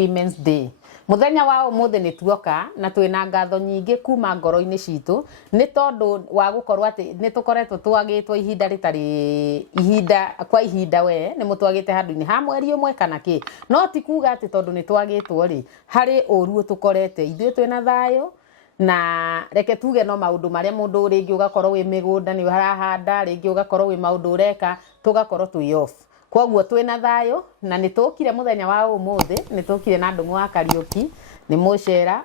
Women's Day. Muthenya wa umuthi ni tuoka na twina ngatho nyingi kuma ngoro-ini citu ni tondu wa gukorwo ati ni tukoretwo twagitwo ihinda ritari ihinda we ni mutwagite handu-ini ha mweri umwe kana ki no ti kuga ati tondu ni twagitwo ri hari uru tukorete ithuĩ twina thayo na reke tuge no maundu maria mundu ringi ugakorwo wi migunda ni harahanda ringi ugakorwo wi maundu ureka tugakorwo twi off. Kwoguo twina thayo na nitukire muthenya wa umuthi nitukire na ndungu wa Kariuki ni mucera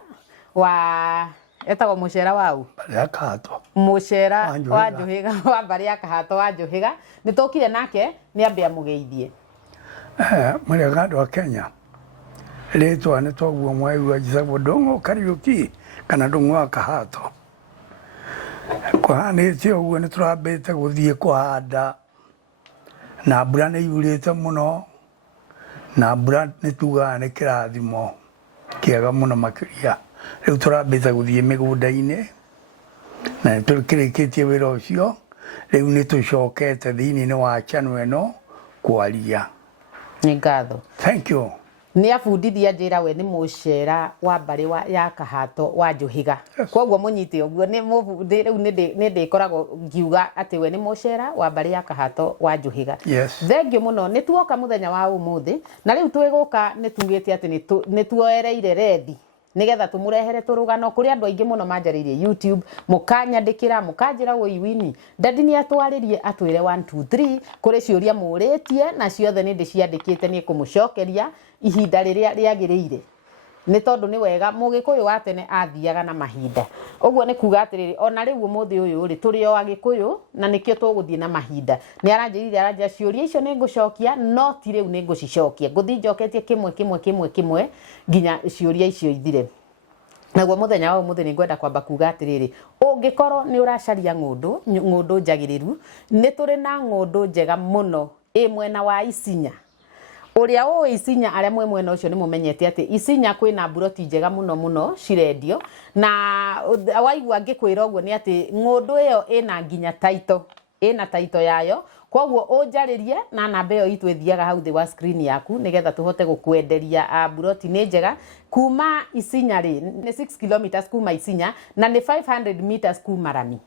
wa etagwo mucera wau ya kahato mucera wa Njuhiga wa bari ya kahato wa Njuhiga nitukire nake ni ambia mugeithie muri gando wa Kenya letwa ni twaguo mwai wa jisabo ndungu Kariuki kana ndungu wa kahato kwa ni tio uguo ni turambite guthie kuhanda na mbura nĩ yurĩte mũno na mbura nĩ tugaga nĩ kĩrathimo kĩega mũno makĩria rĩu tũrambĩte gũthiĩ mĩgũnda-inĩ na nĩtũkĩrĩkĩtie wĩra ũcio rĩu nĩtũcokete thĩinĩ wa channel ĩno kwaria. Nĩ ngatho. Thank you. Ni abundithia njira we ni mucera wa bari wa ya kahato wa Njuhiga. Kwoguo munyite uguo ni riu ni ndikoragwo ngiuga ati we ni mucera wa bari ya kahato wa Njuhiga. Thengio muno ni tuoka muthenya wa umuthi na riu twiguka ni tugite ati ni tuoereire ready nigetha tumurehere turugano kuri andu aingi muno manjaririe YouTube mukanyandikira mukanjira Wini ndadi ni atwaririe atwire 1 2 3 kuri ciuria muritie na ciothe ni ndiciandikite ni kumucokeria ihinda riria riagiriire ni tondu ni wega mugikuyu wa tene athiaga na mahinda uguo ni kuga atiriri ona riu umuthi uyu ri turi o agikuyu na nikio tuguthie na mahinda ni aranja ciuria icio ni ngucokia no ti riu ni ngucicokia nguthi njoketie kimwe nginya ciuria icio ithire. Naguo muthenya wa umuthi ni ngwenda kwamba kuga atiriri ungikorwo ni uracaria ngundu njagiriru ni turi na ngundu njega muno mwena wa Isinya. Uria wo Isinya aria mwe mwena ucio ni mumenyete ati Isinya kwina buroti njega muno cirendio na waigua ngikwira uguo ni ati ngundu iyo ina nginya taito yayo kwoguo unjaririe na namba iyo itu ithiaga hau thi wa screen yaku nigetha tuhote gukwenderia buroti ni njega kuma Isinya ri ni 6 km kuma Isinya na ni 500 meters kuma Rami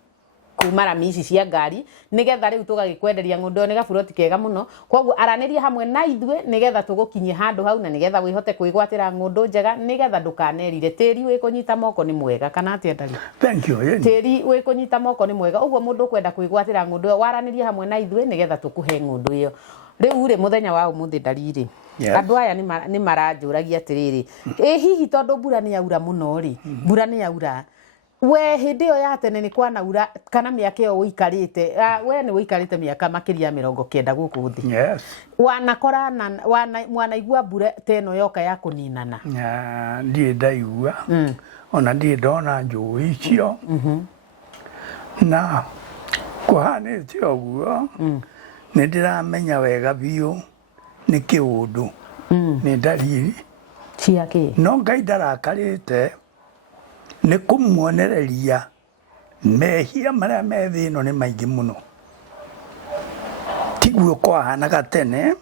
ici cia ngari nigetha riu tugagikwenderia ngundu ni gaburoti kega muno kwoguo araniria hamwe na ithwe nigetha tugukinyie handu hau na nigetha wihote kwigwatira ngundu njega nigetha ndukanerire tiri wi kunyita moko ni mwega kana atia ndari. Thank you. Tiri wi kunyita moko ni mwega uguo mundu kwenda kwigwatira ngundu waraniria hamwe na ithwe nigetha tukuhe ngundu iyo riu ri muthenya wa umuthi ndariri andu aya ni maranjuragia atiriri hihi tondu mbura ni yaura muno ri mbura ni yaura we hindi yo ya tene ni kwanaura kana miaka yo uikarite we ni uikarite miaka makiria 90 guku thi wanakora na mwanaigua mbura teno yoka ya kuninana ndie ndaigua ona ndie ndona njuu icio na kuhanite oguo ni ndiramenya wega biu ni kiundu ni ndariri ciake no Ngai ndarakarite ni kumuonereria mehia maria me thi ino ni maingi muno tiguo kwahanaga tene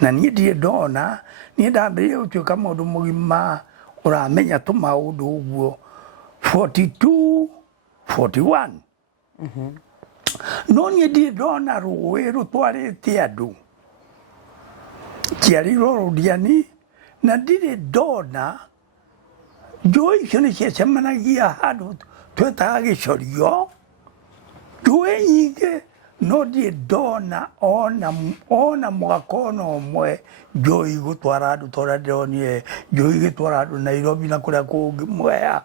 na nie ndie ndona nie ndambirie gutuika mundu mugima uramenya tu maundu uguo 42 41 no nie ndie ndona rũĩ rũtwarĩte andũ kiarĩrwo rũriani na ndirĩ ndona njũĩ icio nĩ ciacemanagia handũ twetaga gĩcorio njũĩ nyingĩ no ndirĩ ndona ona mwaka ona ũmwe njũĩ gũtwara andũ ta ũrĩa ndĩronire njũĩ gĩtwara andũ Nairobi na kũrĩa kũngĩ Mwea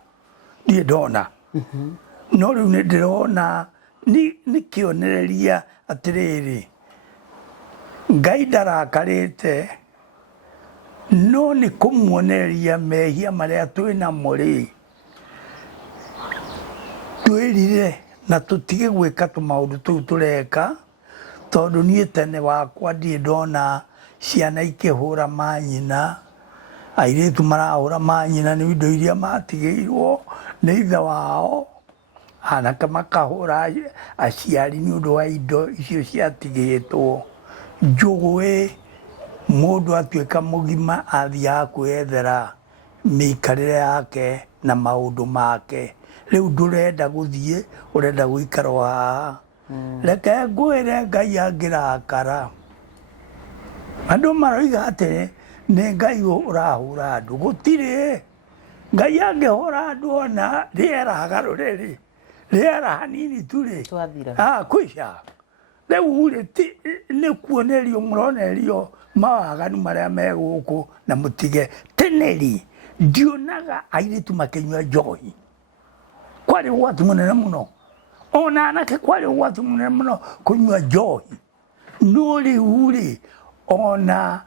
ndirĩ ndona no rĩu nĩ ndĩrona nĩ kĩonereria atĩrĩrĩ Ngai ndarakarĩte no nĩ kũmuonereria mehia marĩa twĩnamo rĩ twĩrire na tũtige gwĩka tũmaũndũ tũu tũreka tondũ niĩ tene wakwa ndirĩ ndona ciana ikĩhũra manyina airĩtu marahũra manyina nĩ indo iria matigĩirwo nĩ ithe wao anake makahũra aciari nĩ ũndũ wa indo icio ciatigĩtwo njũĩ mundu atuika mugima athiaga kwethera miikarire yake na maundu make riu ndurenda guthie urenda guikara haha reke ngwire Ngai angirakara andu maroiga ati ni Ngai urahura andu gutiri Ngai angihura andu ona riera garuriri riera hanini turi kwisha riu ni kuonerio muronerio mawaganu maria me guku na mutige teneri ndionaga airitu makinywa njohi kwari ugwati munene muno ona anake kwari ugwati munene muno kunywa njohi no riu ona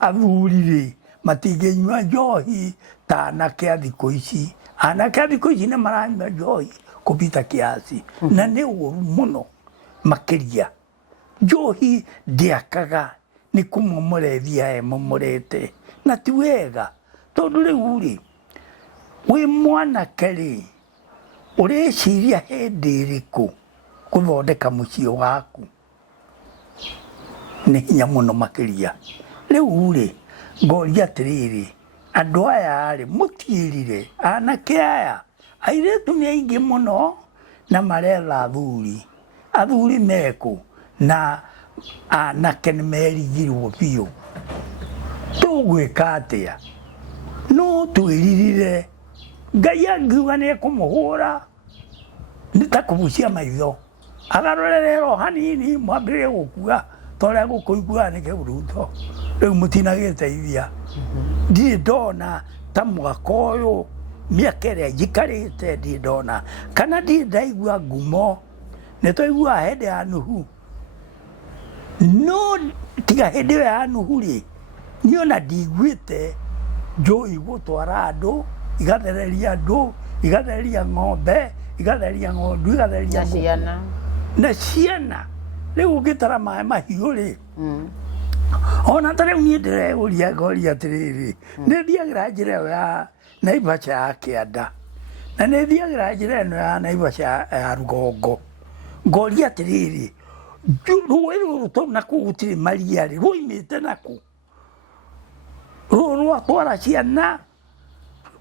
athuri matinginywa njohi ta anake a thiku ici anake a thiku ici ni maranywa njohi kupita kiasi na ni uru muno makiria njohi ndiakaga ni kumomorethia momorete na ti wega tondu riu wi mwanake ri ureciria hindi iriku kuthondeka mucii waku ni hinya muno makiria riu ngoria atiriri andu aya mutiirire anake aya airetu ni aingi muno na maretha athuri meku na anake ni merigirwo biu tugwika atia no twiririre Ngai angiuga ni kumuhura ni ta kubucia maitho agarorero hanini mwambire gukua toria gukuigua ni kiburuto riu mutinagiteithia ndiri ndona ta mwaka uyu miaka iria njikarite ndiri ndona kana ndiri ndaigua ngumo ni twaigua hindi ya Nuhu no tiga hindi ya Nuhu niona ndiguite njui gutwara andu igathereria andu igathereria ng'ombe igathereria ng'ondu igathereria ciana na ciana riu ungitara maĩ mahiũ ona ta riu nie ndireũria ngoria atiriri nĩ thiagira njĩra ĩyo ya Naivasha ya Kĩanda na nĩ thiagira njĩra ĩno ya Naivasha ya Rũgongo ngoria atiriri rũĩ rũrũ tondũ nakuo gũtirĩ maria rũimĩte naku rwatwara ciana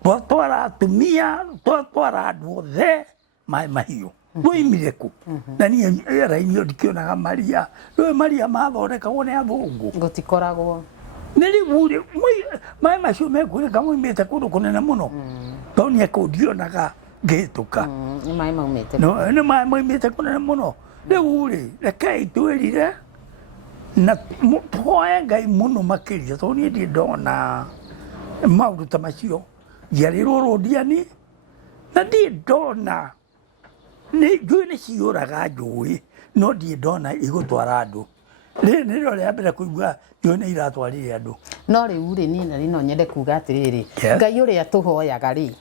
rwatwara atumia rwatwara andũ othe maĩ mahiũ rũimire ku na niĩ rĩera-inĩ ndikĩonaga maria rĩu maria mathondekagwo nĩ athũngũ gũtikoragwo nĩ rĩu maĩ macio mekwĩrĩka moimĩte kũndũ kũnene mũno tondũ niĩ kũu ndionaga ngĩhĩtũka nĩ maĩ maumĩte nĩ maĩ moimĩte kũnene mũno rĩu rekei twĩrire na tũhoe Ngai mũno makĩria tondũ niĩ ndirĩ ndona maũndũ ta macio njiarĩirwo Rũndiani na ndirĩ ndona njũĩ nĩ ciũraga njũĩ no ndirĩ ndona igũtwara andũ rĩrĩ nĩrĩo rĩa mbere kũigua njũĩ nĩ iratwarire andũ no rĩu niĩ nari no nyende kuga atĩrĩrĩ Ngai ũrĩa tũhoyaga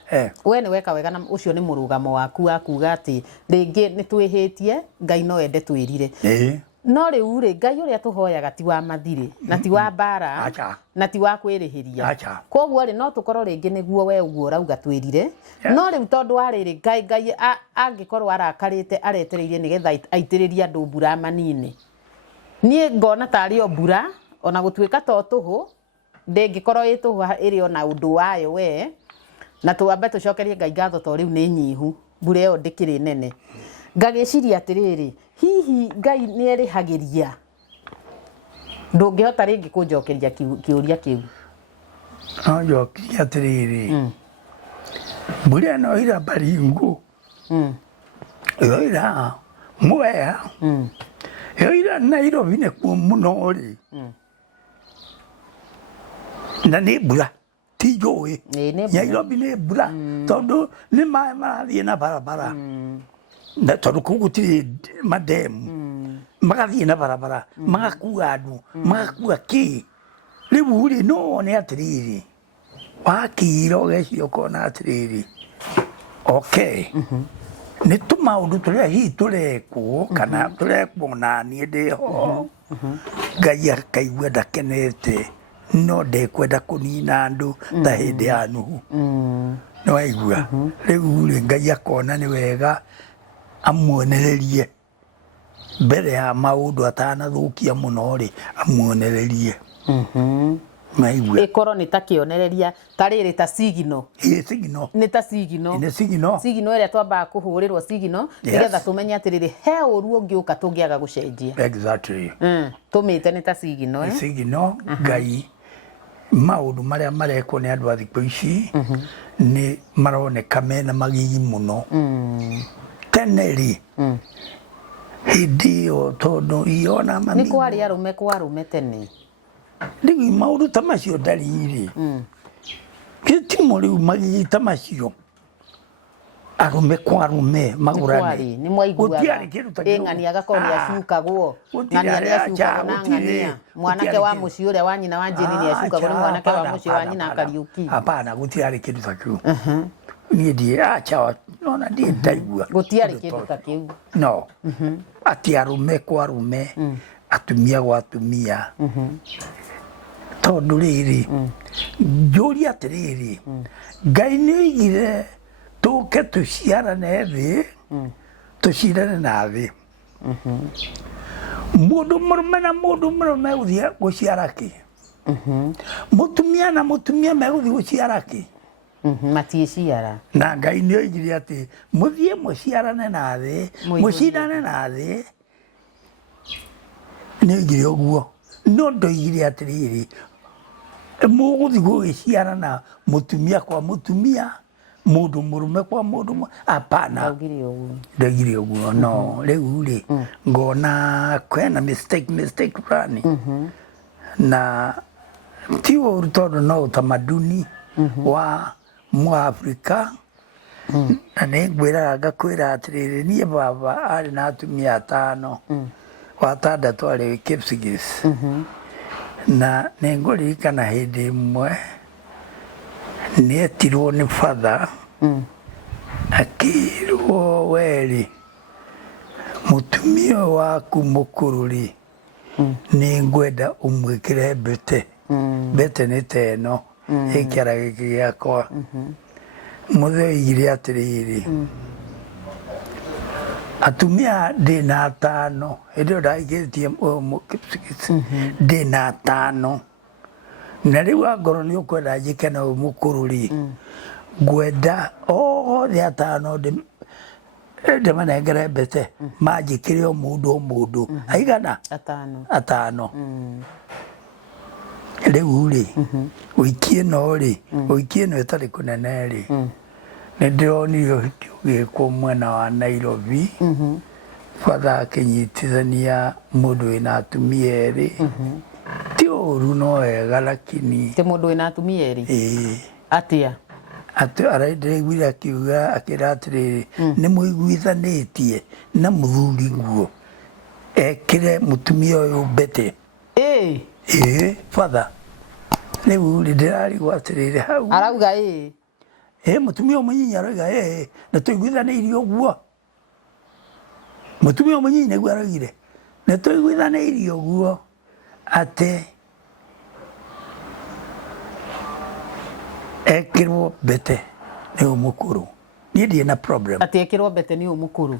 we nĩ weka wega na ũcio nĩ mũrũgamo waku wa kuga atĩ rĩngĩ nĩ twĩhĩtie Ngai no ende twĩrire no rĩu Ngai ũrĩa tũhoyaga ti wa mathirĩ na ti wa mbara na ti wa kwĩrĩhĩria koguo no tũkorwo rĩngĩ nĩguo we ũguo ũrauga twĩrire no rĩu tondũ wa rĩrĩ Ngai angĩkorwo arakarĩte aretereirie nĩgetha aitĩrĩrie andũ mbura manini niĩ ngona tarĩ o mbura ona gũtuĩka to tũhũ ndĩngĩkorwo ĩ tũhũ ĩrĩ ona ũndũ wayo we na twambe tũcokerie Ngai ngatho to rĩu nĩ nyihu mbura ĩyo ndĩkĩrĩ nene ngagĩciria atĩrĩrĩ hihi Ngai nĩ erĩhagĩria ndũngĩhota rĩngĩ kũnjokeria kĩũria kĩu no njokirie atĩrĩrĩ mbura ĩno ira Baringo ĩyo ira Mwea ĩyo ira Nairobi nĩkuo mũno na nĩ mbura ti njũĩ Nairobi nĩ mbura tondũ nĩ maĩ marathiĩ na barabara na tondũ kũu gũtirĩ mademu magathiĩ na barabara magakua andũ magakua kĩ rĩu no wone atĩrĩrĩ wakira ũgeciria ũkona atĩrĩrĩ nĩ tũmaũndũ tũrĩa hihi tũrekwo kana tũrekwo na niĩ ndĩho Ngai akaigua ndakenete no ndekwenda kũnina andũ ta hĩndĩ ya Nuhu nĩ waigua rĩu Ngai akona nĩ wega amuonererie mbere ya maũndũ atanathũkia mũno amuonererie maigua ikoro ni ta kionereria tariri ta signal signal ni ta signal ni signal signal ĩrĩa twambaga kũhũrĩrwo signal nĩgetha tũmenye atĩrĩrĩ he ũru ũngĩũka tũngĩaga gũcenjia exactly tũmĩte ni ta signal signal Ngai maũndũ marĩa marekwo nĩ andũ a thikũ ici nĩ maroneka mena magigi mũno tene rĩ hĩndĩ ĩyo tondũ iona mami nĩ kwarĩ arũme kwa arũme tene rĩu maũndũ ta macio ndarĩ gĩtimo rĩu magigi ta macio arũme kwa arũme magũrane nĩ mwaiguaga ng'ani agakorwo nĩ acukagwo ng'ani nĩ acukagwo na ng'ania mwanake wa mũciĩ ũrĩa wa nyina wa njĩri nĩ acukagwo nĩ mwanake wa mũciĩ wa nyina Kariuki hapana gũtiarĩ kĩndũ ta kĩu niĩ ndiĩ ona ndiĩ ndaigua gũtiarĩ kĩndũ ta kĩu no atĩ arũme kwa arũme atumia gwa atumia tondũ rĩrĩ njũria atĩrĩrĩ Ngai nĩ oigire tũke tũciarane thĩ tũcirane na thĩ mũndũ mũrũme na mũndũ mũrũme gũthiĩ gũciara kĩ mũtumia na mũtumia megũthiĩ gũciara kĩ matiĩciara na Ngai nĩ oigire atĩ mũthiĩ mũciarane na thĩ mũcindane na thĩ nĩ oigire ũguo no ndoigire atĩrĩrĩ mũgũthiĩ gũgĩciarana mũtumia kwa mũtumia mũndũ mũrũme kwa mũndũ hapana ndoigire ũguo no rĩu rĩ ngona kwĩna mistake fulani na ti ũru tondũ no ũtamaduni wa Mũafrika na nĩ ngwĩraga ngakwĩra atĩrĩrĩ niĩ baba arĩ na atumia 5 watandatũ arĩ Kipsigis na nĩ ngũririkana hĩndĩ ĩmwe nĩ etirwo nĩ batha akĩrwo werĩ mũtumia waku mũkũrũ rĩ nĩ ngwenda ũmwĩkĩre mbete mbete nĩ ta ĩno ĩkĩara gĩkĩ gĩakwa mũthee oigire atĩrĩrĩ atumia ndĩ na 5 hĩndĩ ĩyo ndaingĩrĩtie Kipsigis ndĩ na 5 na rĩu angorwo nĩ ũkwenda njĩke na ũyũ mũkũrũ rĩ ngwenda othe 5 ndĩmanengere mbete manjĩkĩre o mũndũ aigana 5 rĩu rĩ wiki ĩno ĩtarĩ kũnene rĩ nĩ ndĩronire ũhiki ũgĩkwo mwena wa Nairobi batha akĩnyitithania mũndũ wĩna atumia erĩ ti ũru no wega lakini ti mũndũ wĩna atumia erĩ atĩa ndĩraiguire akiuga akĩra atĩrĩrĩ nĩ mũiguithanĩtie na mũthuri nguo ekĩre mũtumia ũyũ mbete batha rĩu ndĩrarigwo atĩrĩrĩ hau arauga mũtumia mũnyinyi aroiga na tũiguithanĩirie ũguo mũtumia mũnyinyi nĩguo aroigire na tũiguithanĩirie ũguo atĩ ekĩrwo mbete nĩ mũkũrũ niĩ ndirĩ na problem atĩ ekĩrwo mbete nĩ mũkũrũ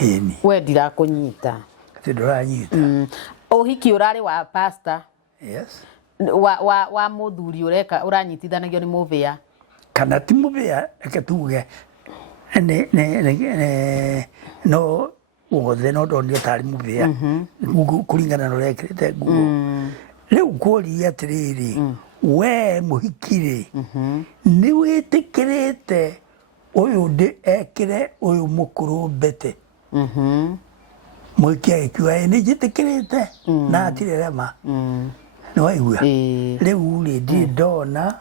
ĩni we ndirakũnyita atĩ ndũranyita ũhiki ũrarĩ wa pastor yes wa mũthuri ũranyitithanagio nĩ mũbĩa kana ti mũbĩa reke tuge no wothe no ndonire tarĩ mũbĩa kũringana na ũrĩa ekĩrĩte nguo rĩu kũũria atĩrĩrĩ we mũhiki-rĩ nĩ wĩtĩkĩrĩte ũyũ ekĩre ũyũ mũkũrũ mbete mũhiki agĩkiuga nĩ njĩtĩkĩrĩte na atirĩ rema nĩ waigua rĩu-rĩ ndirĩ ndona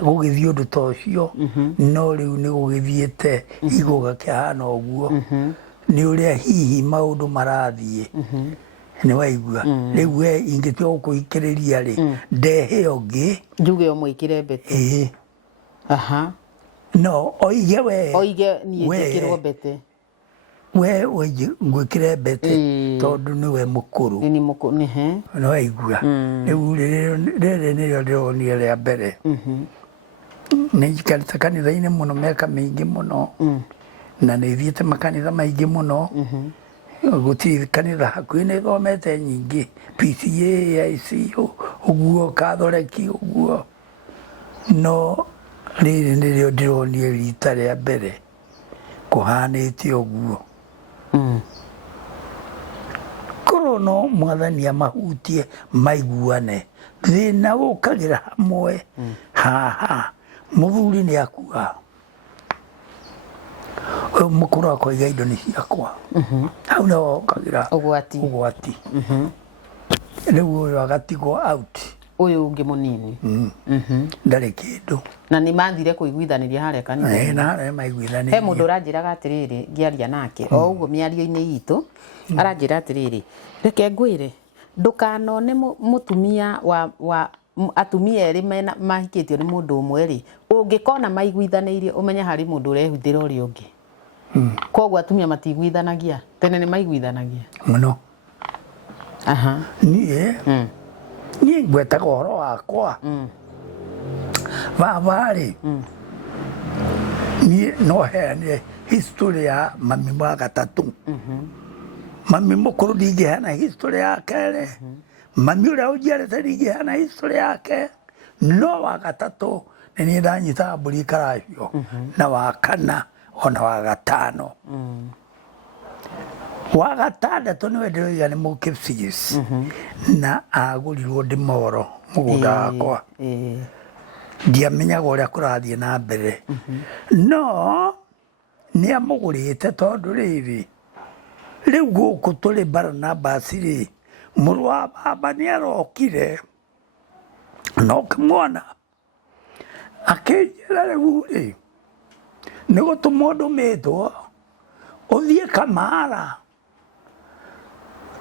gũgĩthiĩ ũndũ ta ũcio no rĩu nĩ gũgĩthiĩte igũga kĩhana ũguo nĩ ũrĩa hihi maũndũ marathiĩ nĩ waigua rĩu we ingĩtua gũkũhikĩrĩria-rĩ ndehe ũngĩ njuge ũmwĩkĩre mbete no oige niĩ njĩkĩrwo mbete we ngwĩkĩre mbete tondũ nĩwe mũkũrũ nĩ waigua rĩu rĩrĩ nĩrĩo ndĩronire rĩa mbere nĩ njikarĩte kanitha-inĩ mũno mĩaka mĩingĩ mũno na nĩ thiĩte makanitha maingĩ mũno gutiri kanitha hakuhĩ nĩ thomete nyingĩ PCA IC ũguo Catholic ũguo no rĩrĩ nĩrĩo ndĩronire rita rĩa mbere kũhanĩte ũguo korwo no mwathani amahutie maiguane thĩna ũkagĩra hamwe haha mũthuri nĩ akua mũkũrũ akoiga indo nĩ ciakwa hau no ũkagĩra ũgwati rĩu ũyũ agatigwo out ũyũ ũngĩ mũnini ndarĩ kĩndũ na nĩ mathire kũiguithanĩria harĩa kanitha na harĩa maiguithanĩria he mũndũ ũranjĩraga atĩrĩrĩ ngĩaria nake o ũguo mĩario-inĩ itũ aranjĩra atĩrĩrĩ reke ngwĩre ndũkanone mũtumia wa atumia erĩ mahikĩtio nĩ mũndũ ũmwe rĩ ũngĩkona maiguithanĩirie ũmenye harĩ mũndũ ũrehithĩra ũrĩa ũngĩ koguo atumia matiguithanagia tene nĩ maiguithanagia mũno niĩ ngwetaga ũhoro wakwa baba rĩ niĩ no heane history ya mami wa gatatũ mami mũkũrũ ndingĩheana history yake rĩ mami ũrĩa ũnjiarĩte ndingĩheana history yake no wa gatatũ nĩ niĩ ndanyitaga mbũri karacio na wa kana ona wa gatano wa gatandatũ nĩwe ndĩroiga nĩ Mũkipsigis na agũrirwo Ndimoro mũgũnda wakwa ndiamenyaga ũrĩa kũrathiĩ na mbere no nĩ amũgũrĩte tondũ rĩrĩ rĩu gũkũ tũrĩ Barnabas rĩ mũrũ wa baba nĩ arokire na ũkĩmwona akĩnjĩra rĩu rĩ nĩ gũtũma ndũmĩtwo ũthiĩ Kamara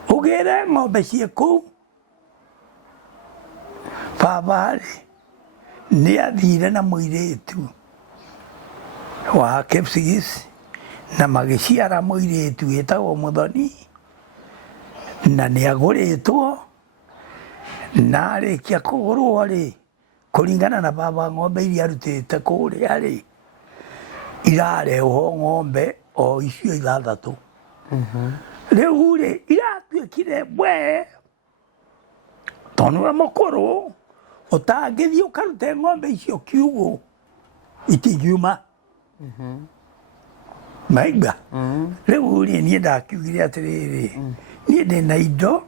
ũgĩre ng'ombe ciĩ kũu baba rĩ nĩ athire na mũirĩtu wa Kipsigis na magĩciara mũirĩtu wĩtagwo Mũthoni na nĩ agũrĩtwo na arĩkia kũgũrwo rĩ kũringana na baba ng'ombe iria arutĩte kũrĩa rĩ irarehwo ng'ombe o icio 6 rĩu rĩ iratuĩkire bwe tondũ we mũkũrũ ũtangĩthiĩ ũkarute ng'ombe icio kiugũ itingiuma maigua rĩu rĩ niĩ ndakiugire atĩrĩrĩ niĩ ndĩna indo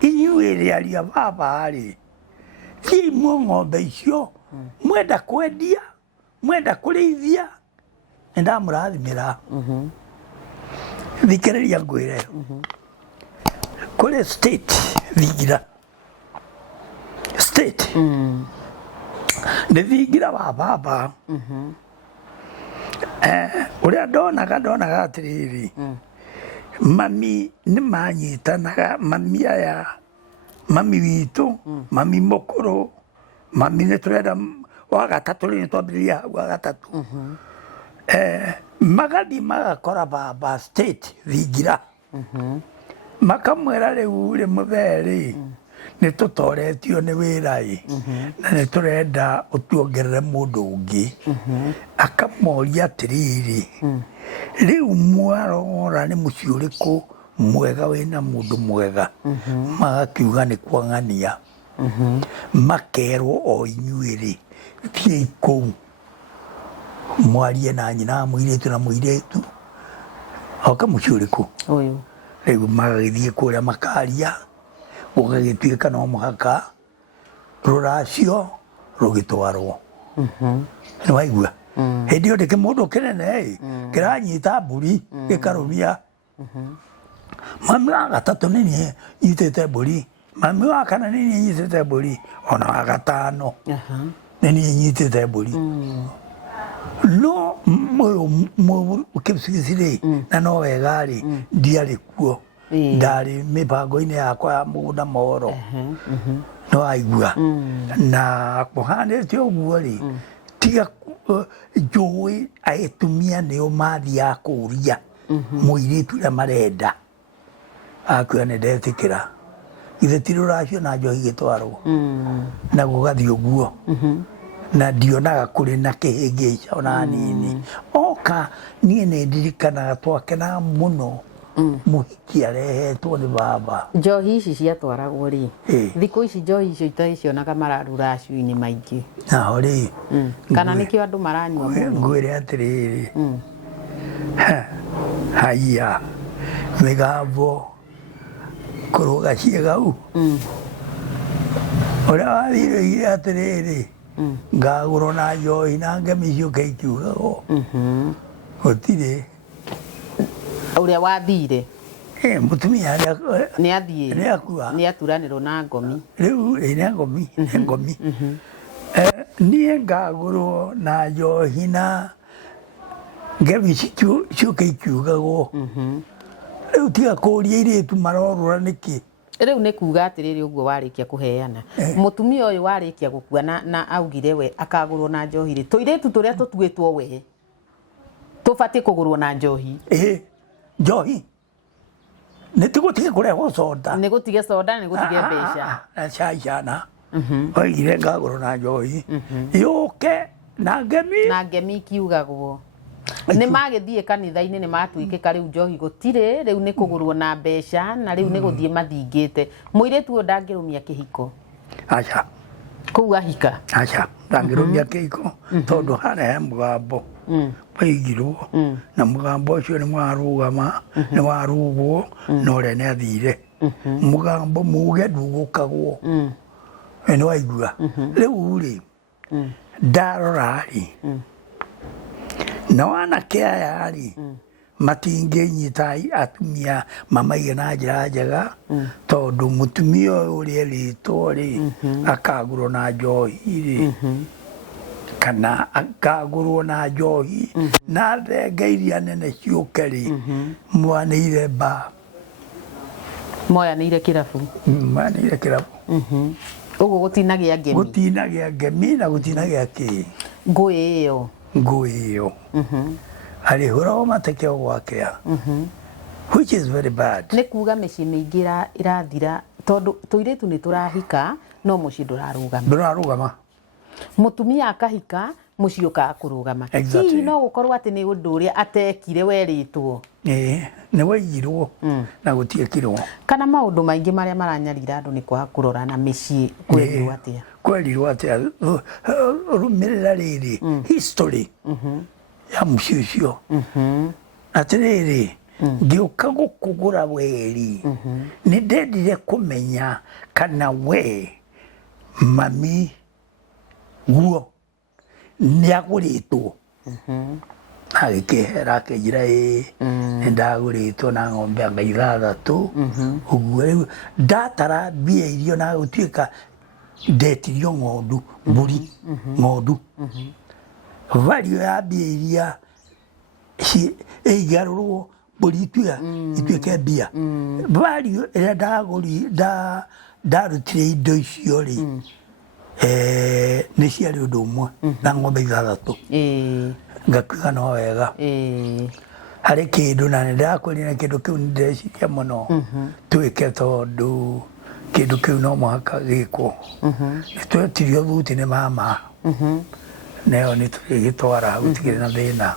inyuĩ rĩ ariũ a baba rĩ thiĩ imwe ng'ombe icio mwenda kwendia mwenda kũrĩithia nĩ ndamũrathimĩra thikĩrĩria ngwĩre kũrĩ state Thingira state nĩ Thingira wa baba ũrĩa ndonaga atĩrĩrĩ mami nĩ manyitanaga mami aya mami witũ mami mũkũrũ mami nĩ tũrenda wa gatatũ rĩ nĩ twambĩrĩria hau wa gatatũ magathiĩ magakora baba state Thingira makamwĩra rĩu rĩ mũthee rĩ nĩ tũtoretio nĩ wĩra ĩ na nĩ tũrenda ũtuongerere mũndũ ũngĩ akamoria atĩrĩrĩ rĩu mwarora nĩ mũciĩ ũrĩkũ mwega wĩna mũndũ mwega magakiuga nĩ kwa ng'ania makerwo o inyuĩ rĩ thiĩ kũu mwarie na nyina mũirĩtu na mũirĩtu oka mũciĩ ũrĩkũ rĩu magagĩthiĩ kũrĩa makaria gũgagĩtuĩka no mũhaka rũracio rũgĩtwarwo nĩ waigua hĩndĩ ĩyo ndĩkĩ mũndũ kĩnene kĩranyita mbũri gĩkarũmia mami wa gatatũ nĩ niĩ nyitĩte mbũri mami wa kana nĩ niĩ nyitĩte mbũri ona wa gatano nĩ niĩ nyitĩte mbũri no Kipsigis rĩ na no wega rĩ ndiarĩ kuo ndarĩ mĩbango-inĩ yakwa ya mũgũnda Moro nĩ waigua na kũhanĩte ũguo rĩ tiga njũĩ atumia nĩo mathiaga kũria mũirĩtu ũrĩa marenda akuga nĩ ndetĩkĩra githĩ ti rũracio na njohi gĩtwarwo na gũgathiĩ ũguo na ndionaga kũrĩ na kĩhĩngĩca ona nini oka niĩ nĩ ndirikanaga twakenaga mũno muhiki arehetwo ni baba njohi ici ciatwaragwo ri thiku ici njohi icio itacionaga mararura acu-ini maingi naho ri kana nikio andu maranyua ngwire atiriri haya migambo kuruga ciegau ora wathire atiriri ngagurwo na njohi na ngemi ciuke ikiugago gutire uria wathire mutumia ni athie ni akua ni aturanirwo na ngomi riu ni ngomi nie ngagurwo na njohi na ngemi ciuke ikiugago riu tiga kuria iritu marorora niki riu ni kuga atiriri uguo warikia kuheana mutumia uyu warikia gukua na augire we akagurwo na njohi ri tuiritu turia tutuitwo we tubati kugurwo na njohi njohi nitigutige kurehwo soda nigutige soda nigutige mbeca na chai jana oigire ngagurwo na njohi yuke na ngemi kiugagwo ni magithie kanitha-ini ni matuikika riu njohi gutire riu ni kugurwo na mbeca na riu ni guthie mathingite muiritu uyu ndangirumia kihiko acha kuu ahika acha ndangirumia kihiko tondu hana mugambo waigirwo na mugambo ucio ni warugama ni warugwo na uria ni athire mugambo muge ndugukagwo ni waigua riu ri ndarora ri na wanake aya ri matingĩnyita atumia mamaige na njĩra njega tondu mutumia uria ritwo ri akagurwo na njohi ri kana akagurwo na njohi na thenge iria nene ciuke ri mwanĩire mba moyanĩire kĩrabu mwanĩire kĩrabu ũguo gũtinagia ngemi na gũtinagia kĩ ngũĩ ĩyo arihũragwo mateke gwakĩa which is very bad nĩ kuga mĩciĩ mĩingĩ irathira tondu tũirĩtu nĩ tũrahika no mũciĩ ndũrarugama mutumia akahika muciĩ ũkaga kũrũgama hihi no gũkorwo atĩ nĩ ũndũ ũrĩa atekire werĩtwo nĩ waigirwo na gũtiekirwo kana maũndũ maingĩ marĩa maranyarira andũ nĩ kwaga kũrora na mĩciĩ kwerirwo atĩa rumĩrĩra rĩrĩ history ya mũciĩ ũcio atĩrĩrĩ ngĩũka gũkũgũra weri nĩ ndendire kũmenya kana we mami guo nĩ agũrĩtwo agĩkĩhera akĩnjĩra nĩ ndagũrĩtwo na ng'ombe anga 6 ũguo rĩu ndatara mbia irio na gũtuĩka ndetirio ng'ondu mbũri ng'ondu value ya mbia iria ĩigarũrwo mbũri ituĩke mbia value ĩrĩa ndarutire indo icio rĩ nĩ ciarĩ ũndũ ũmwe na ng'ombe 6 ngakiuga no wega harĩ kĩndũ na nĩ ndĩrakwĩrire na kĩndũ kĩu nĩ ndĩreciria mũno twĩke tondũ kĩndũ kĩu no mũhaka gĩkwo nĩ twetirio thuti nĩ mama neo nĩ tũrĩgĩtwara gũtigĩrĩ na thĩna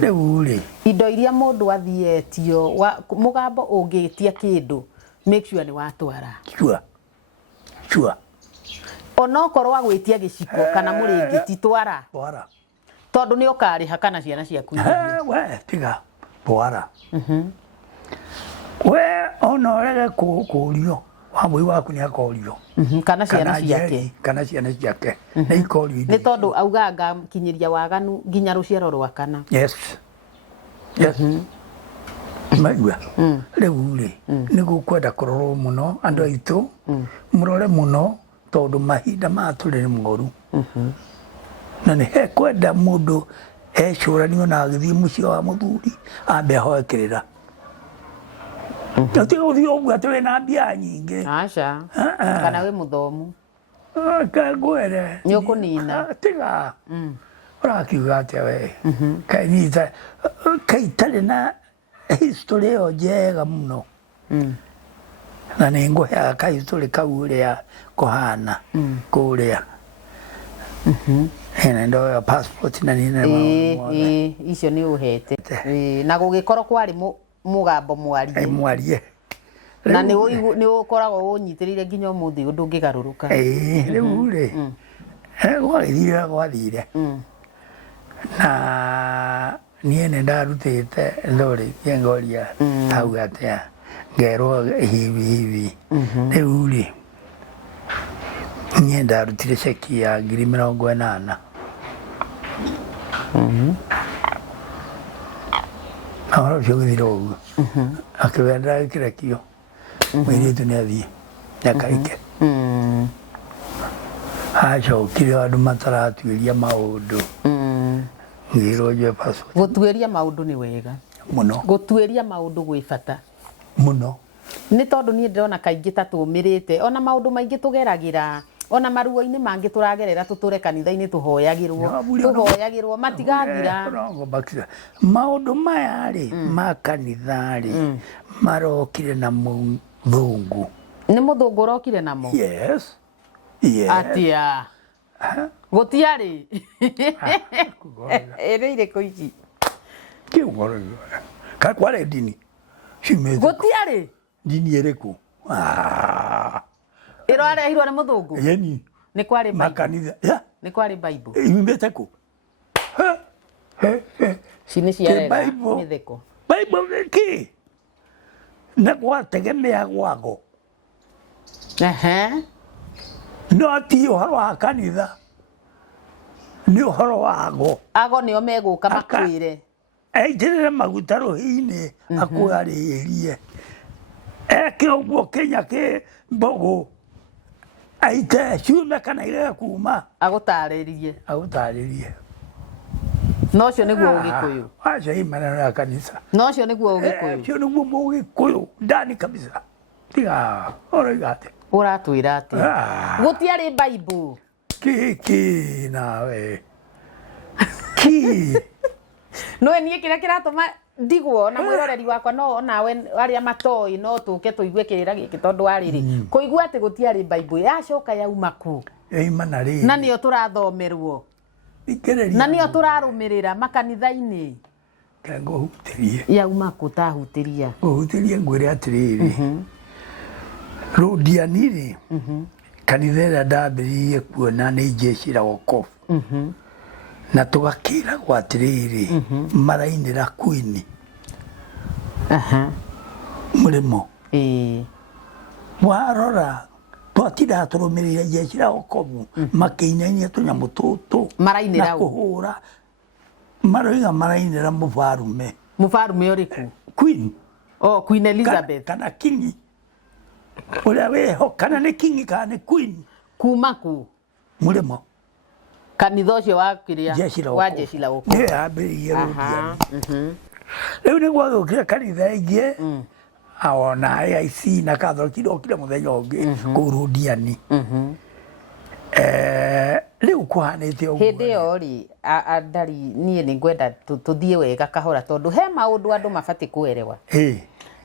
rĩu rĩ indo iria mũndũ athietio mũgambo ũngĩtia kĩndũ make sure nĩ watwara sure onokorwo agwĩtia gĩciko kana mũrĩngĩti twara tondũ nĩ ũkarĩha kana ciana ciaku we tiga twara we ona ũrege kũũrio wambui waku nĩ akorio kana ciana ciake nĩ ikorio nĩ tondũ auga ngakinyĩria waganu nginya rũciaro rwa kana yes maigua rĩu rĩ nĩ gũkwenda kũrorwo mũno andũ aitũ mũrore mũno tondũ mahinda matũrĩ nĩ moru na nĩ hekwenda mũndũ ecũranio na agĩthiĩ mũciĩ wa mũthuri ambe ahoe kĩrĩra tiga gũthiĩ ũguo atĩ wĩna mbia nyingĩ aca kana wĩ mũthomu kangwere nĩ ũkũnina tiga ũrakiuga atĩa we kaĩ itarĩ na history ĩyo njega mũno na nĩ ngũheaga ka history kau ũrĩa kũhana kũrĩa na ndoya passport na nini icio nĩ ũhete na gũgĩkorwo kwarĩ mugambo mwarie mwarie na ni ukoragwo unyitirire nginya umuthi ndungigaruruka riu ri gwathire na niĩ nĩ ndarutĩte ndorĩtie ngoria hau atia ngerwo hivi rĩu rĩ niĩ ndarutire ceki ya 80,000 na ũhoro ũcio ũgĩthira ũguo akĩwenda ndagĩkĩra kĩo mũirĩtu nĩ athiĩ nĩakaike acokire andũ mataratuĩria maũndũ ngĩrwo njoe passport gutuĩria maũndũ nĩ wega mũno gutuĩria maũndũ gwĩ bata mũno nĩ tondũ niĩ ndĩrona kaingĩ ta tũmĩrĩte ona maũndũ maingĩ tũgeragĩra ona maruo-inĩ mangĩ tũragerera tũtũre kanitha-inĩ tũhoyagĩrwo matigathira maũndũ maya rĩ ma kanitha rĩ marokire na mũthũngũ nĩ mũthũngũ ũrokire namo yes atia gũtiarĩ ĩrĩ irĩkũ ici kware ndini gũtiarĩ ndini ĩrĩkũ ĩrarehirwo nĩ mũthũngũ yeni nĩ kwarĩ makanitha nĩ kwarĩ Bible yumĩte kũ ci nĩ ciarega mĩtheko Bible gĩkĩ nĩ gwategemea gwago no ti ũhoro wa kanitha nĩ ũhoro wago ago nĩo megũka makwĩre aitĩrĩre maguta rũhĩ-inĩ akwarĩrie eke ũguo Kenya kĩ mbũgũ aite ciume kana irega kuma agũtarĩrie no ũcio nĩguo ũgĩkũyũ acio hii maneno ya kanisa no ũcio nĩguo ũgĩkũyũ ũcio nĩguo mũgĩkũyũ ndani kabisa tiga oroiga atĩ ũratwĩra atĩ gũtiarĩ Bible kĩ nawe no niĩ kĩrĩa kĩratũma ndigwo na mwĩroreri wakwa no nawe arĩa matoĩ no tũke tũigue kĩrĩra gĩkĩ tondũ arĩrĩ kũigua atĩ gũtiarĩ Bible yacoka yauma ku na nĩyo tũrathomerwo na nĩyo tũrarũmĩrĩra makanitha-inĩ yauma ku tahutĩria ngwĩre atĩrĩrĩ rũndiani rĩ kanitha ĩrĩa ndambĩrĩirie kuona nĩ jeshi la wokovu na tũgakĩragwo atĩrĩrĩ marainĩra Queen mũrĩmo warora twatindaga tũrũmĩrĩire jeshi la wokovu makĩinainia tũnyamũ tũtũ na kũhũra maroiga marainĩra mũbarume ũrĩkũ Queen Elizabeth kana King ũrĩa wĩho kana nĩ King kana nĩ Queen kuma ku mũrĩmo kanitha ũcio wa kĩrĩa wa jeshi la wokovu ambĩrĩirie rũndiani rĩu nĩ gwagĩũkire kanitha ingĩ ona AIC na Catholic ndokire mũthenya ũngĩ kũu rũndiani rĩu kũhanĩte ũguo hĩndĩ ĩyo rĩ ndari niĩ nĩ ngwenda tũthiĩ wega kahora tondũ he maũndũ andũ mabatiĩ kũerewa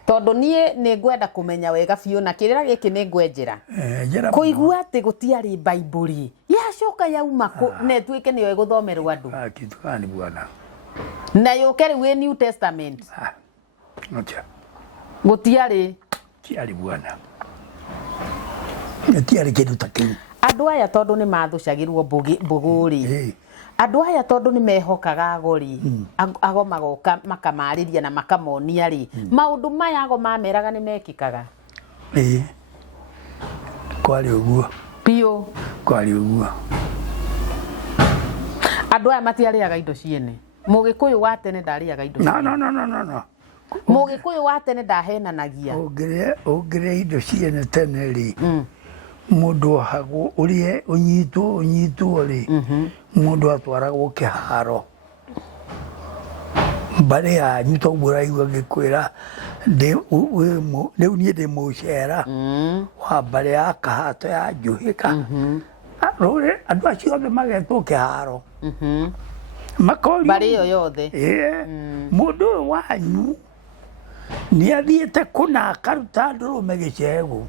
tondũ niĩ nĩ ngwenda kũmenya wega biũ na kĩrĩra gĩkĩ nĩ ngwenjera kũigua atĩ gũtiarĩ Bible yacoka yauma na ĩtuĩke nĩyo ĩgũthomerwo andũ na yũke rĩu ĩ New Testament gũtiarĩ bwana gũtiarĩ kĩndũ ta kĩu andũ aya tondũ nĩ mathũcagĩrwo mbũgũ-rĩ andũ aya tondũ nĩ mehokaga agori ago magoka makamarĩria na makamonia rĩ maũndũ maya ago mameraga nĩ mekĩkaga kwarĩ ũguo piũ kwarĩ ũguo andũ aya matiarĩaga indo ciene mũgĩkũyũ wa tene ndarĩaga indo no mũgĩkũyũ wa tene ndahenanagia ũngĩrĩa indo ciene tene rĩ mũndũ ohagwo ũrĩa ũnyitwo rĩ mũndũ atwaragwo kĩharo mbarĩ yanyu toguo ũraigua ngĩkwĩra rĩu niĩ ndĩ mũcera wa mbarĩ ya Kahato ya Njũhĩga rũrĩ andũ acio othe magetwo kĩharo makorio mbarĩ ĩyo yothe mũndũ ũyũ wanyu nĩ athiĩte kũna akaruta ndũrũme gĩcegũ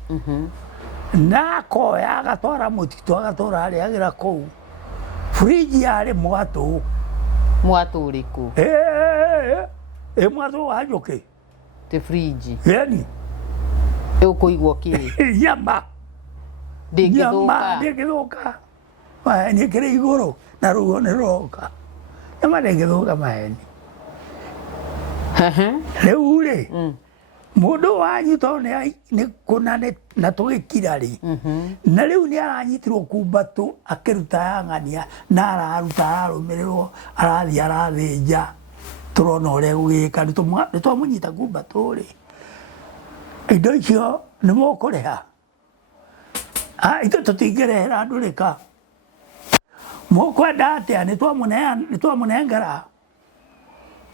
na akoya agatwara mũtitũ agatũra arĩagĩra kũu fridge yarĩ mwatũ mwatũ ũrĩkũ mwatũ wa njũkĩ Te fridge. Yani. Ukuigwo ki? Nyama. Ndingithuka. Ndingithuka. Maheni kiri iguru na ruo ni roka. Nyama ndingithuka maheni. Riu ri. Mundu wanyitwo ni kunane na tugikira ri. Na riu ni aranyitirwo kumbatu akiruta yang'ania na araruta ararumirirwo arathi arathinja. Turona uria gugika ni twamunyita kumbatu ri. Indo icio nĩ mũkũrĩha. Ithuĩ tũtingĩrĩhĩra andũ rĩka. Mũkwenda atĩa nĩ twamũnengera.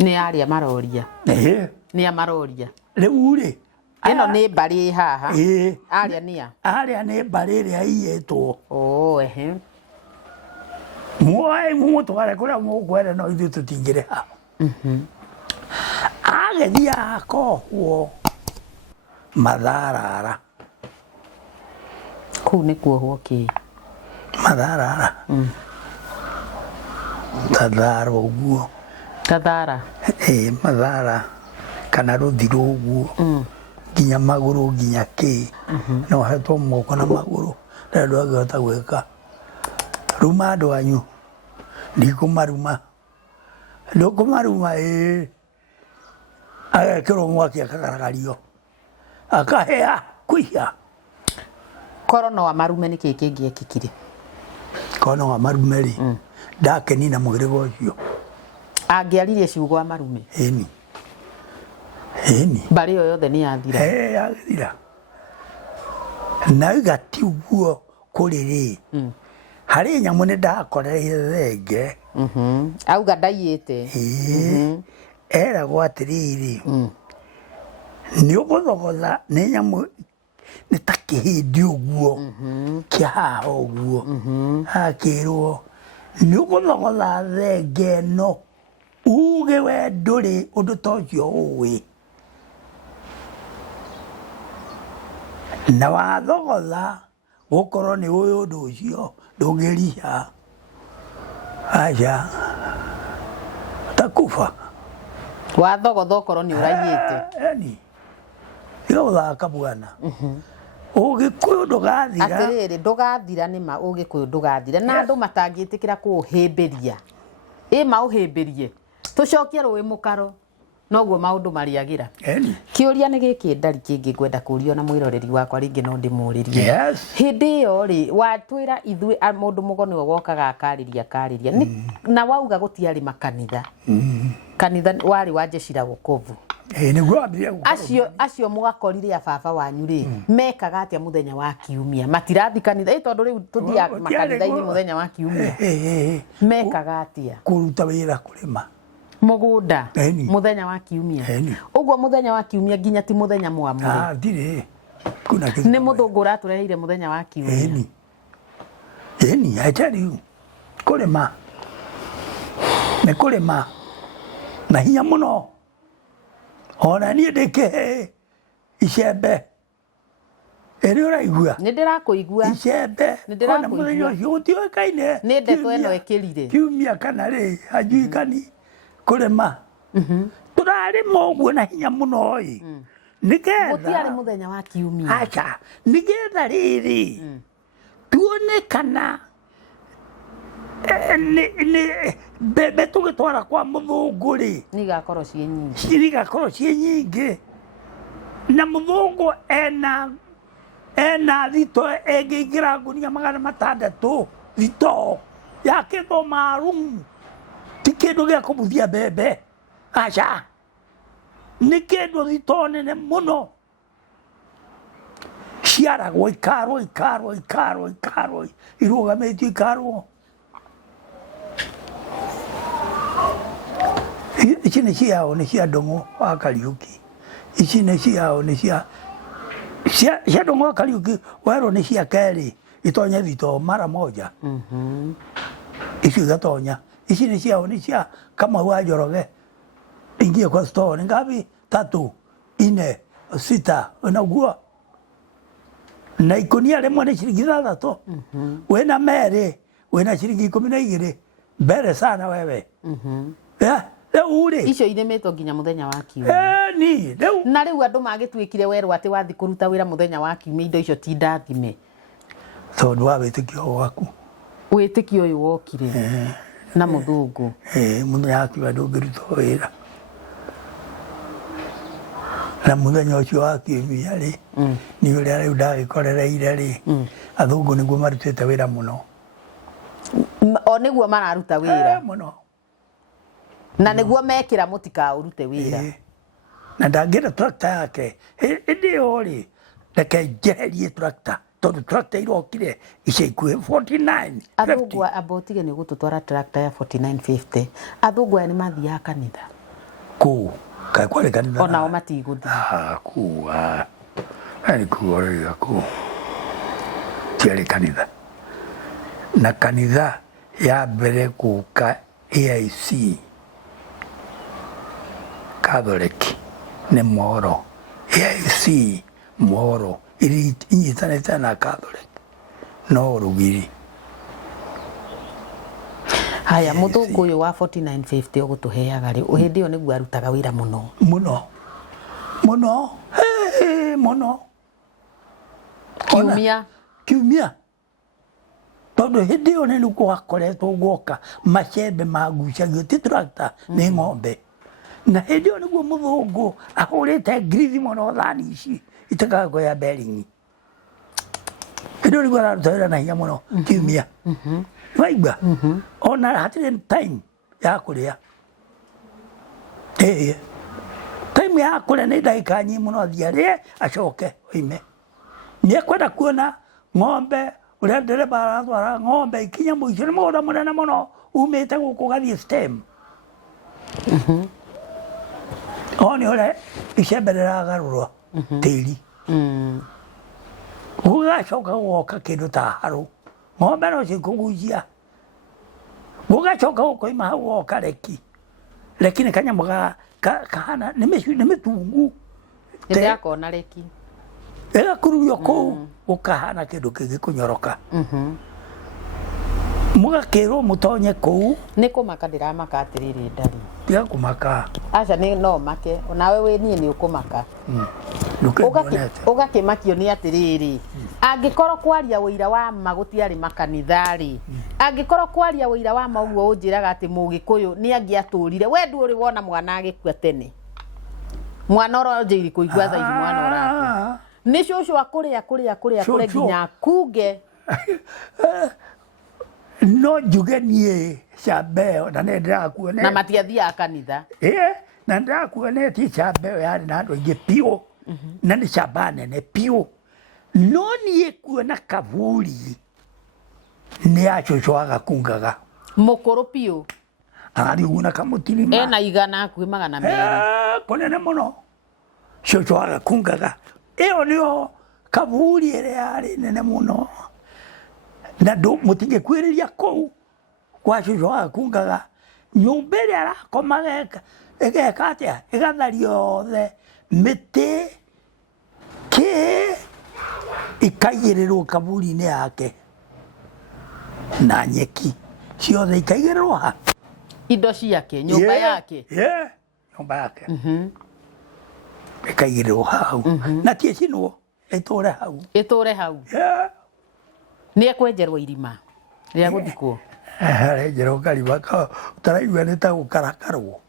Nĩ arĩa maroria. Nĩ amaroria. Rĩu rĩ. Ĩno nĩ mbarĩ haha. Arĩa nĩa? Arĩa nĩ mbarĩ ĩrĩa iyĩtwo. Ehe. Muoe mũmũtware kũrĩa mũkwenda no ithuĩ tũtingĩrĩha. Agĩthiĩ akohwo matharara. Kũu nĩ kuohwo kĩ? Matharara. Tathara ũguo. Tathara? Mathara kana rũthirũ ũguo. Nginya magũrũ nginya kĩ. No hetwo moko na magũrũ. Na andũ angĩhota gwĩka. Ruma andũ anyu. Ndikũmaruma. Ndũkũmaruma agekĩrwo mwaki akagaragario. Akahea kuiya. Korwo no amarume nĩkĩ kĩngĩekĩkire? Korwo no amarume rĩ. Ndakeni na mũhĩrĩga ũcio. Angĩaririe ciugo amarume? Ĩni. Mbarĩ ĩyo yothe nĩ yathira? Yathira. Na igati ũguo kũrĩ rĩ. Harĩ nyamũ nĩ ndakoreire thenge. Auga ndaiyĩte. Eragwo atĩrĩrĩ. Nĩ ũgũthogotha nĩ nyamũ nĩ ta kĩhĩndĩ ũguo kĩa haha ũguo. Akĩrwo nĩ ũgũthogotha thenge ĩno uge we ndũrĩ ũndũ ta ũcio ũĩ. Na wathogotha gũkorwo nĩ ũĩ ũndũ ũcio ndũngĩriha. Aca takufa. Wathogotha okorwo nĩ ũraiyĩte. Yani tiga gũthaka bwana. Ũgĩkũyũ ndũgathira. Atĩrĩrĩ ndũgathira nĩma ũgĩkũyũ ndũgathira na andũ matangĩtĩkĩra kũũhĩmbĩria. Maũhĩmbĩrie. Tũcokie rũĩ mũkaro. Noguo maũndũ marĩagĩra. Kĩũria nĩ gĩkĩ ndari kĩngĩ ngwenda kũũrio na mwĩroreri wakwa rĩngĩ no ndĩmũũrĩrie. Hĩndĩ ĩyo rĩ watwĩra ithuĩ mũndũ mũgo nĩwe wokaga akarĩria. Na wauga gũtiarĩ makanitha. Kanitha warĩ wa Jeshi la Wokovu. Acio mũgakorire ya baba wanyu rĩ mekaga atĩa mũthenya wa kiumia? Matirathi kanitha tondũ rĩu tuthiaga makanitha-inĩ mũthenya wa kiumia. Mekaga atĩa? Kũruta wĩra kũrĩma mũgũnda mũthenya wa kiumia. Ũguo mũthenya wa kiumia nginya ti mũthenya mwamũre. Ndirĩ. Nĩ mũthũngũ ũratũreheire mũthenya wa kiumia. I tell you. Kũrĩma. Nĩ kũrĩma. Na hinya mũno. Ona niĩ ndĩkĩhe icembe. Ĩrĩ ũraigua? Nĩ ndĩrakũigua. Icembe. Ona mũthenya ũcio gũtiũĩkaine. Nĩ ndeto ĩno ĩkĩrire. Kiumia kana rĩ hajuikani kũrĩma. Tũrarĩma ũguo na hinya mũno ĩ. Nĩgetha. Gũtiarĩ mũthenya wa kiumia. Aca. Nĩgetha rĩrĩ. Tuone kana mbembe tũgĩtwara kwa mũthũngũ rĩ. Nĩigakorwo ciĩ nyingĩ. Nĩigakorwo ciĩ nyingĩ. Na mũthũngũ ena thito ĩngĩingĩra ngũnia 600 thito yakĩtwo marumu. Ti kĩndũ gĩa kũbuthia mbembe. Aca. Nĩ kĩndũ thito nene mũno. Ciaragwo ikarwo irũgamĩtio ikarwo. Ici nĩ ciao nĩ cia Ndũng'ũ wa Kariũki. Ici nĩ ciao nĩ cia Ndũng'ũ wa Kariũki werwo nĩ cia kerĩ itonye thito mara moja. Ici igatonya. Ici nĩ ciao nĩ cia Kamau wa Njoroge. Ingie kwa store ni ngapi? 3, 4, 6 unaguo. Na ikonia rĩmwe nĩ ciringi 6. Wena merĩ wena ciringi 12. Mbere sana wewe. rĩu rĩ icio irĩmĩtwo nginya mũthenya wa kiumia ni rĩu na rĩu andũ magĩtuĩkire werũ atĩ wathi kũruta wĩra mũthenya wa kiumia indo icio ti ndathime tondũ wa wĩtĩkio waku wĩtĩkio ũyũ wokire na mũthũngũ mũthenya wa kiumia ndũngĩruta wĩra na mũthenya ũcio wa kiumia rĩ nĩ ũrĩa rĩu ndagĩkorereire rĩ athũngũ nĩguo marutĩte wĩra mũno o nĩguo mararuta wĩra mũno na nĩguo mekĩra mũtikaũrute wĩra na ndangĩenda tractor yake ĩndĩ yo rĩ reke njeherie tractor tondũ tractor irokire ica ikuhĩ 49 athũngũ abotige nĩ gũtũtwara tractor ya 4950 athũngũ aya nĩ mathiaga kanitha kũu kaĩ kwarĩ kanitha onao matigũthiĩ kũu nĩ kũu ũraiga kũu tiarĩ kanitha na kanitha ya mbere gũka AIC Catholic nĩ Moro AIC Moro inyitanĩte na Catholic no Rugiri haya mũthũngũ ũyũ wa 4950 ũgũtũheaga rĩ hĩndĩ ĩyo nĩguo arutaga wĩra mũno mũno mũno mũno kiumia tondũ hĩndĩ ĩyo nĩ gwakoretwo guoka macembe magucagio ti tractor nĩ ng'ombe na hĩndĩ ĩyo nĩguo mũthũngũ ahũrĩte ngirithi mũno thani ici itakaga ya bearing hĩndĩ ĩyo nĩguo araruta wĩra na hinya mũno kiumia waigua ona hatirĩ time ya kũrĩa time ya kũrĩa nĩ ndagĩka nyingĩ mũno athiĩ arĩe acoke oime nĩekwenda kuona ng'ombe ũrĩa ndereba aratwara ng'ombe ikinya mũico nĩ mũgũnda mũnene mũno umĩte gũkũ gathiĩ stem o nĩ ũrĩa icembe rĩragarũrwo tĩri gũgacoka gũgoka kĩndũ ta harũ ng'ombe no cikũgucia gũgacoka gũkoima hau goka reki nĩ kanyamũ kahana nĩ mĩtungu nĩndakona reki ĩgakururio kũu gũkahana kĩndũ kĩngĩ kũnyoroka mũgakĩrwo mũtonye kũu nĩ kũmaka ndĩramaka atĩrĩrĩ ndarĩ tiga kũmaka aca no make onawe wĩ niĩ nĩ ũkũmaka ũgakĩmakio nĩ atĩrĩrĩ angĩkorwo kwaria ũira wa ma gũtiarĩ makanitha-rĩ angĩkorwo kwaria ũira wa ma ũguo ũnjĩraga atĩ mũgĩkũyũ nĩ angĩatũrire we ndũrĩ wona mwana agĩkua tene mwana ũronjĩiri kũigua thairi mwana ũrakua nĩ cũcũ akũrĩa nginya kuge no njuge niĩ cambeo na nĩ ndĩrakuonete na matiathiaga kanitha na ndĩrakuonetie cambeo yarĩ na andũ aingĩ piũ na nĩ camba nene piũ no niĩ kuona kaburi nĩ ya cũcũ agakungaga mũkũrũ piũ ariugu na kamũtirima ena igana hakuhĩ 200 kũnene mũno cũcũ agakungaga ĩyo nĩyo kaburi ĩrĩa yarĩ nene mũno na mũtingĩkuĩrĩria kũu kwa cũcũ agakungaga nyũmba ĩrĩa arakomaga ĩgeka atĩa ĩgathario yothe mĩtĩ ikaigĩrĩrwo kaburi-inĩ yake na nyeki ciothe ikaigĩrĩrwo ha indo ciake nyũmba yake nyũmba yake ikaigĩrĩrwo hau na tiĩcinwo ĩtũre hau nĩ ekwenjerwo irima rĩa gũthikwo arenjerwo karima ũtaraigua nĩ ta gũkarakarwo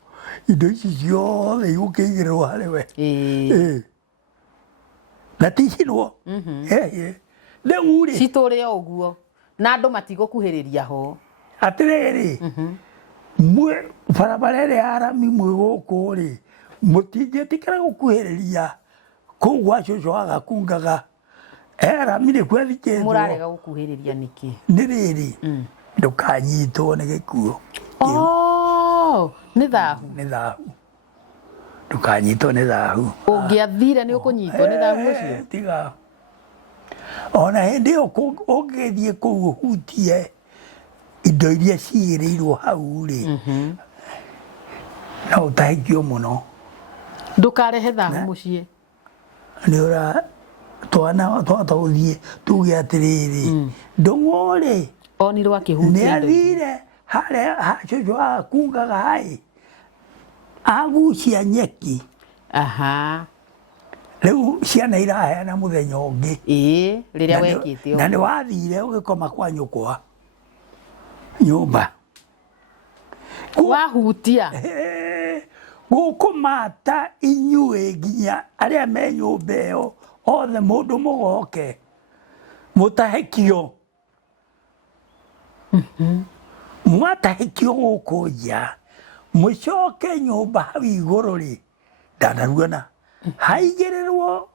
indo ici ciothe igũkĩigĩrĩrwo harĩ we na ticinwo rĩu rĩ citũre o ũguo na andũ matigũkuhĩrĩria ho atĩrĩrĩ barabara ĩrĩa ya rami mwĩ gũkũ rĩ mũtingĩtĩkĩra gũkuhĩrĩria kũu gwa cũcũ agakungaga rami nĩ kwethikĩtwo mũrarega gũkuhĩrĩria nĩkĩ nĩ rĩrĩ ndũkanyitwo nĩ gĩkuũ nĩ thahu ndũkanyitwo nĩ thahu ũngĩathire nĩ ũkũnyitwo nĩ thahu ũcio tiga ona hĩndĩ ĩyo ũngĩthiĩ kũu ũhutie indo iria cigĩrĩirwo hau rĩ no ũtahĩkio mũno ndũkarehe thahu mũciĩ nĩ ũra twana tũthiĩ tuge atĩrĩrĩ ndũng'ũ rĩ onirwo akĩhutia nĩ athire harĩa cũcũ agakungaga haĩ agucia nyeki aha riu ciana iraheana muthenya ungi riria wekite na ni wathire ugikoma kwa nyukwa nyumba wahutia gukumata inyue nginya aria me nyumba iyo othe mundu mugoke mutahekio mwatahekio guku nja mucoke nyumba hau iguru ri ndanaruona haigirirwo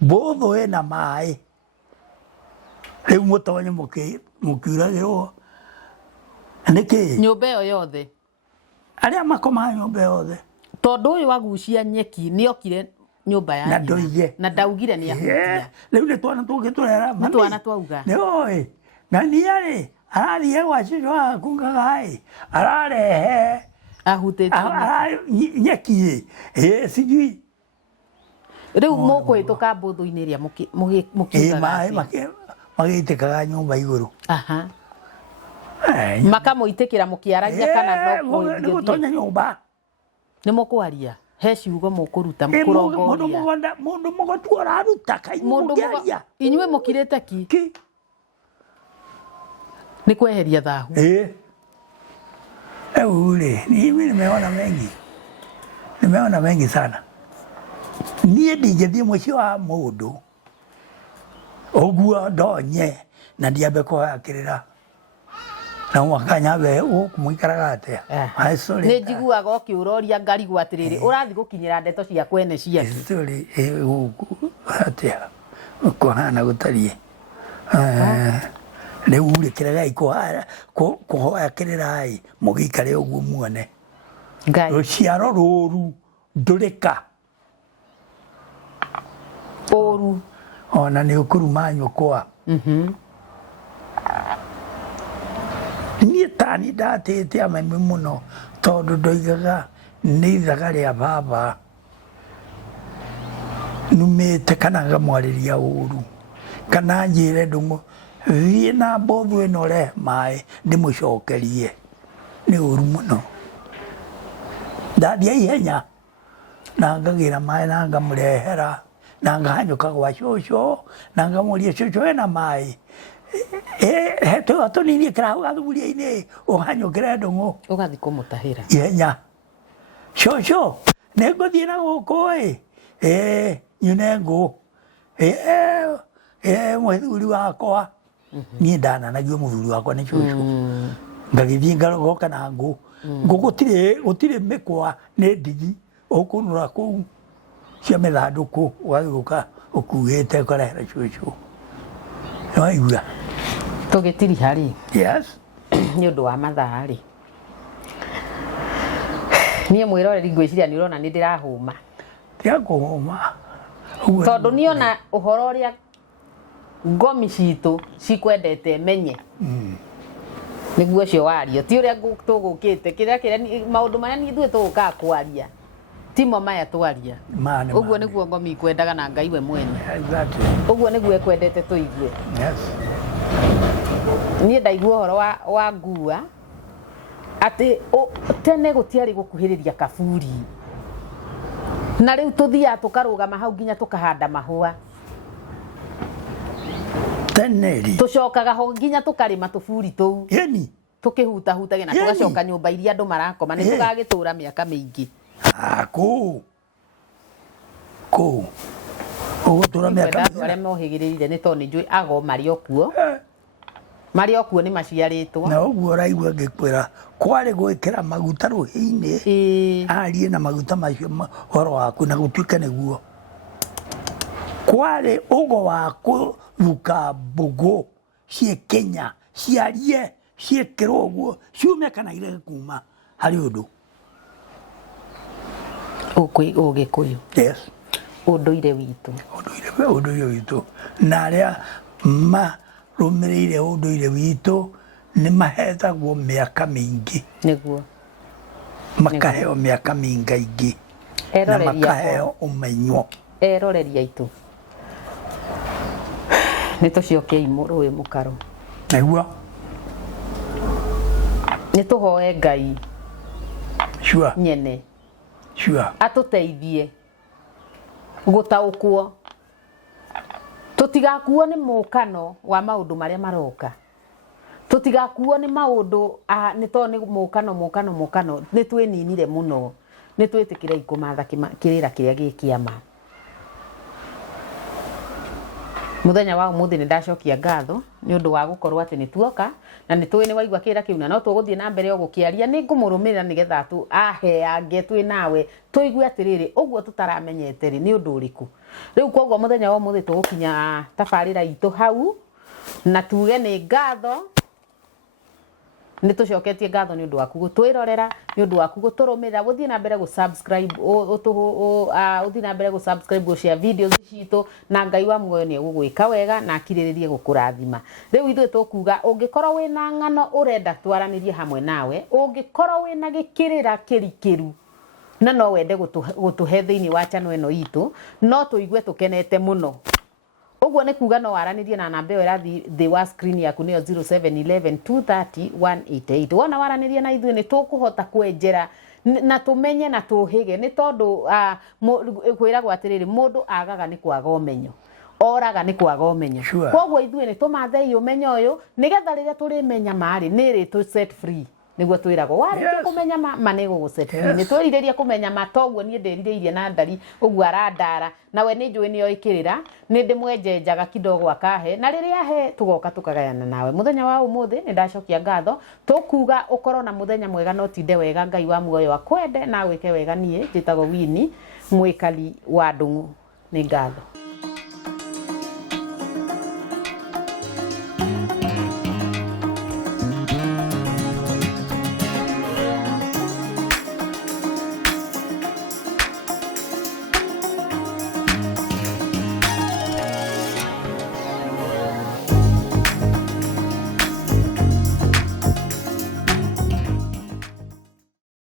mbuthu ina mai riu mutonye mukiuragirwo niki nyumba iyo yothe aria makomaga nyumba yothe tondu uyu wagucia nyeki ni okire nyumba ya na ndoige na ndaugire ni ahutia riu ni twana tungiturera ni twana twauga ni oi na niari arathie gwa cucu waku ngagai ararehe nyeki sijui riu mukwituka mbuthu-ini ria mukiugaga magitikaga nyumba iguru aha makamuitikira mukiaragia kana no gutonya nyumba ni mukwaria he ciugo mukuruta mukurongoria mundu mugotu araruta kaimugiaria inyue mukirite ki ni kweheria thahu ule mimi nimeona mengi sana nie ndingithie mucio wa mundu oguo ndonye na ndiambe kuhakirira na mwakanya we ukumuikaraga atia ni njiguaga ukiuroria ngarigwo atiriri urathi gukinyira ndeto cia kwene cia story atia kuhana gutarie riu rekeragai kuhoya kirirai mugikare uguo muone ngai ruciaro ruru ndurika oru ona ni ukuruma nyukwa nie tani ndatete amemi muno tondu ndoigaga ni ithaga ria baba numite kana ngamwariria uru kana njire ndungu thie na mbothu ino re mai ndimucokerie ni uru muno ndathia ihenya na ngagira mai na ngamurehera na ngahanyuka gwa cucu na ngamuria cucu ena mai heto atonini kira gathuria-ini uhanyukire ndungu ugathi kumutahira ihenya cucu ninguthie na guku nyune ngu muthuri wakwa nie ndananagio muthuri wakwa ni cucu ngagithie ngarogoka na ngu gutire mikwa ni ndigi ukunura kuu cia mithanduku ugagiuka ukuite ukarehera cucu waigua tugitiri hari yes ni undu wa mathaa ri nie mwiroreri ngwiciria ni urona ni ndirahuma tia kuhuma tondu niona uhoro uria ngomi citu cikwendete menye niguo cio wario ti uria tugukite kiria maundu maria ni ithuĩ tũgũkaga kwaria timo maya twaria uguo niguo ngomi ikwendaga na Ngai we mwene uguo niguo ekwendete tuigue niĩ ndaigua ũhoro wa ngua atĩ tene gũtiarĩ gũkuhĩrĩria kaburi na rĩu tũthiaga tũkarũgama hau nginya tũkahanda mahũa teneri tucokaga ho nginya tukarima tuburi tuu yeni tukihutahutagia na tugacoka nyumba iria andu marakoma ni tugagitura miaka mingi ku ugutura miaka mingi bare mohigirire ni toni njui ago mario kuo ni maciaritwo na uguo raigua ngikwira kwari gwikira maguta ruhi-ini arie na maguta macio horo waku na gutuika niguo kwari ugo waku ruka mbugu cie Kenya ciarie ciekirwo uguo ciume kana ire kuma hari undu ugikuyu yes unduire witu witu na aria marumirire unduire witu ni mahetagwo miaka mingi niguo makaheo miaka mingaingi na makaheo umenyo eroreria itu ni tucioke imurui mukaro niguo ni tuhoe Ngai sure nyene sure atuteithie gutaukwo tutigakuo ni mukano wa maundu maria maroka tutigakuo ni maundu ni to ni mukano ni twininire muno ni twitikire ikumatha kirira kiria gikiama muthenya wa umuthi ni ndacokia ngatho ni undu wa gukorwo ati ni tuoka na ni twi ni waigwa kira kiu na no tuguthie na mbere ogukiaria ni ngumurumira nigetha tu aheange twi nawe tuigue atiriri uguo tutaramenyete ri ni undu uriku riu koguo muthenya wa umuthi tugukinya tabarira itu hau na tuge ni ngatho ni tucoketie ngatho ni undu waku gutwirorera ni undu waku guturumira guthie na mbere gusubscribe uthie na mbere gusubscribe go share videos citu na Ngai wa muoyo ni egugwika wega na akiriririe gukurathima riu ithu tukuga ungikorwo wina ng'ano urenda twaranirie hamwe nawe ungikorwo wina gikirira kirikiru na no wende gutuhe thiini wa channel eno itu no tuigue tukenete muno uguo ni kuga no waranirie na namba ira thi wa screen yaku niyo 0711230188 wona waranirie na ithuĩ ni tukuhota kwenjera na tumenye na tuhige ni tondu kwiragwo atiriri mundu agaga ni kwaga umenyo oraga ni kwaga umenyo koguo ithuĩ ni tumathei umenyo uyu nigetha riria turimenya mari niri tu set free niguo twiragwo warĩkia kumenya ma nego guset free ni twiririe kumenya matoguo nie ndiririirie na ndari uguo arandara nawe ni njui ni oikirira ni ndimwenjenjaga kidogo akahe na riria he tugoka tukagayana nawe muthenya wa umuthi ni ndacokia ngatho tukuga ukorwo na muthenya mwega no tinde wega Ngai wa muoyo akwende na wike wega nie njitagwo Winnie mwikali wa Ndung'u ni ngatho.